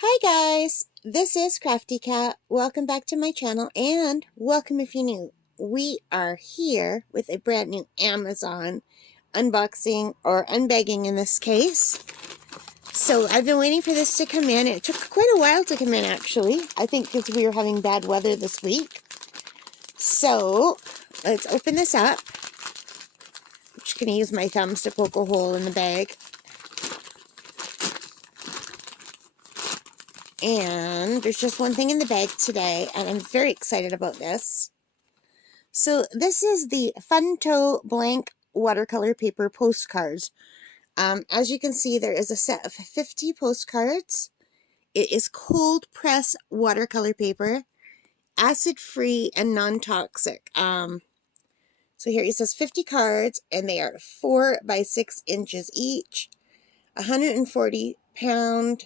Hi guys, this is Crafty Cat. Welcome back to my channel and welcome if you're new. We are here with a brand new Amazon unboxing or unbagging in this case. So I've been waiting for this to come in. It took quite a while to come in actually. I think because we were having bad weather this week. So let's open this up. I'm just going to use my thumbs to poke a hole in the bag. And there's just one thing in the bag today, and I'm very excited about this. So this is the Funto blank watercolor paper postcards. As you can see, there is a set of 50 postcards. It is cold press watercolor paper, acid-free and non-toxic. So here it says 50 cards, and they are 4 by 6 inches each, 140 pound.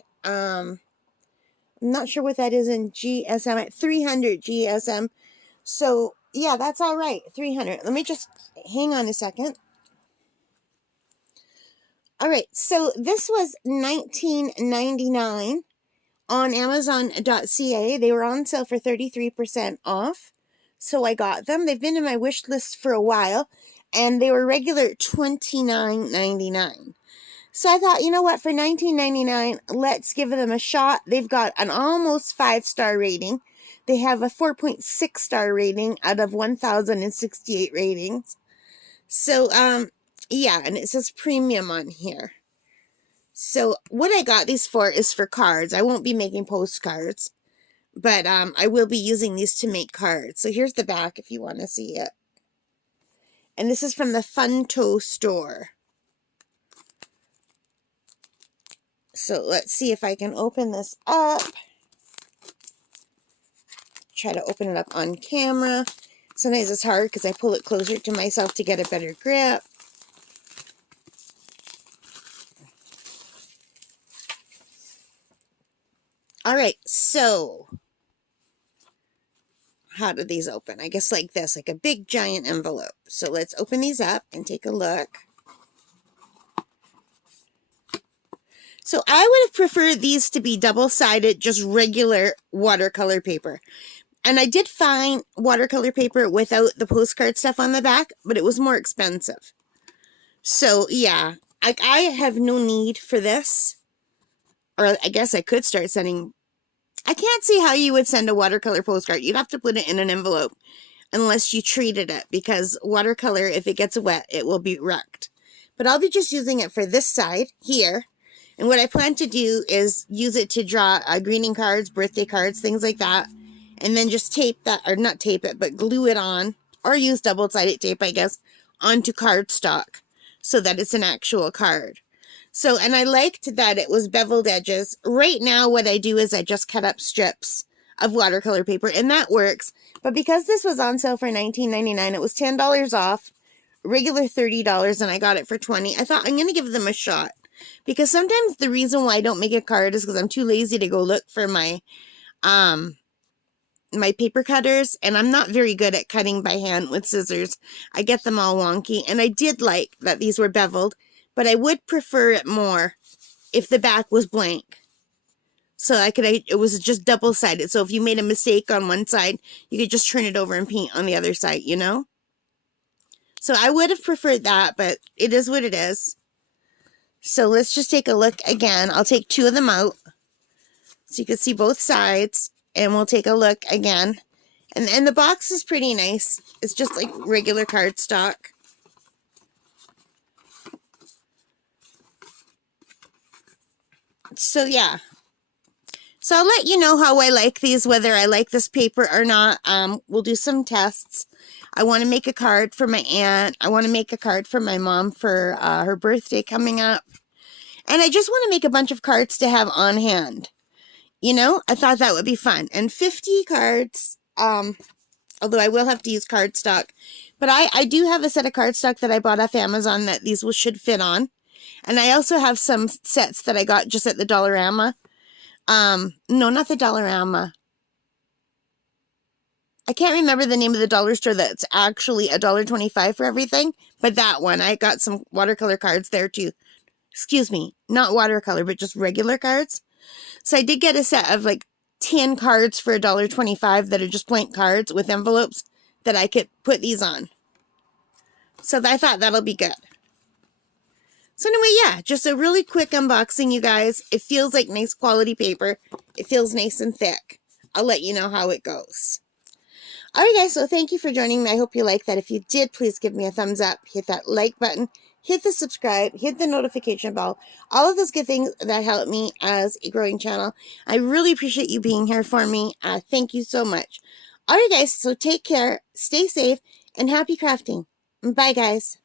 I'm not sure what that is in GSM, at 300 GSM. So, yeah, that's all right, 300. Let me just hang on a second. All right, so this was $19.99 on Amazon.ca. They were on sale for 33% off. So I got them. They've been in my wish list for a while, and they were regular $29.99. So I thought, you know what, for $19.99, let's give them a shot. They've got an almost 5-star rating. They have a 4.6-star rating out of 1,068 ratings. So, yeah, and it says premium on here. So what I got these for is for cards. I won't be making postcards, but I will be using these to make cards. So here's the back if you want to see it. And this is from the Funto store. So let's see if I can open this up. Try to open it up on camera. Sometimes it's hard because I pull it closer to myself to get a better grip. Alright, so how do these open? I guess like this, like a big giant envelope. So let's open these up and take a look. So I would have preferred these to be double-sided, just regular watercolor paper. And I did find watercolor paper without the postcard stuff on the back, but it was more expensive. So, yeah, like I have no need for this. Or I guess I could start sending... I can't see how you would send a watercolor postcard. You'd have to put it in an envelope unless you treated it, because watercolor, if it gets wet, it will be wrecked. But I'll be just using it for this side here. And what I plan to do is use it to draw greeting cards, birthday cards, things like that. And then just tape that, or not tape it, but glue it on, or use double-sided tape, I guess, onto cardstock so that it's an actual card. So, and I liked that it was beveled edges. Right now, what I do is I just cut up strips of watercolor paper, and that works. But because this was on sale for $19.99, it was $10 off, regular $30, and I got it for $20. I thought I'm going to give them a shot. Because sometimes the reason why I don't make a card is because I'm too lazy to go look for my my paper cutters, and I'm not very good at cutting by hand with scissors. I get them all wonky, and I did like that these were beveled, but I would prefer it more if the back was blank. So it was just double-sided, so if you made a mistake on one side, you could just turn it over and paint on the other side, you know? So I would have preferred that, but it is what it is. So let's just take a look again. I'll take 2 of them out so you can see both sides, and we'll take a look again. And the box is pretty nice. It's just like regular cardstock. So yeah. So I'll let you know how I like these, whether I like this paper or not. We'll do some tests. I want to make a card for my aunt. I want to make a card for my mom for her birthday coming up. And I just want to make a bunch of cards to have on hand. You know, I thought that would be fun. And 50 cards, although I will have to use cardstock. But I do have a set of cardstock that I bought off Amazon that these should fit on. And I also have some sets that I got just at the Dollarama. No, not the Dollarama. I can't remember the name of the dollar store that's actually $1.25 for everything. But that one, I got some watercolor cards there too. Excuse me, not watercolor, but just regular cards. So I did get a set of like 10 cards for $1.25 that are just blank cards with envelopes that I could put these on. So I thought that'll be good. So anyway, yeah, just a really quick unboxing, you guys. It feels like nice quality paper. It feels nice and thick. I'll let you know how it goes. Alright guys, so thank you for joining me. I hope you liked that. If you did, please give me a thumbs up. Hit that like button. Hit the subscribe. Hit the notification bell. All of those good things that help me as a growing channel. I really appreciate you being here for me. Thank you so much. Alright guys, so take care. Stay safe. And happy crafting. Bye guys.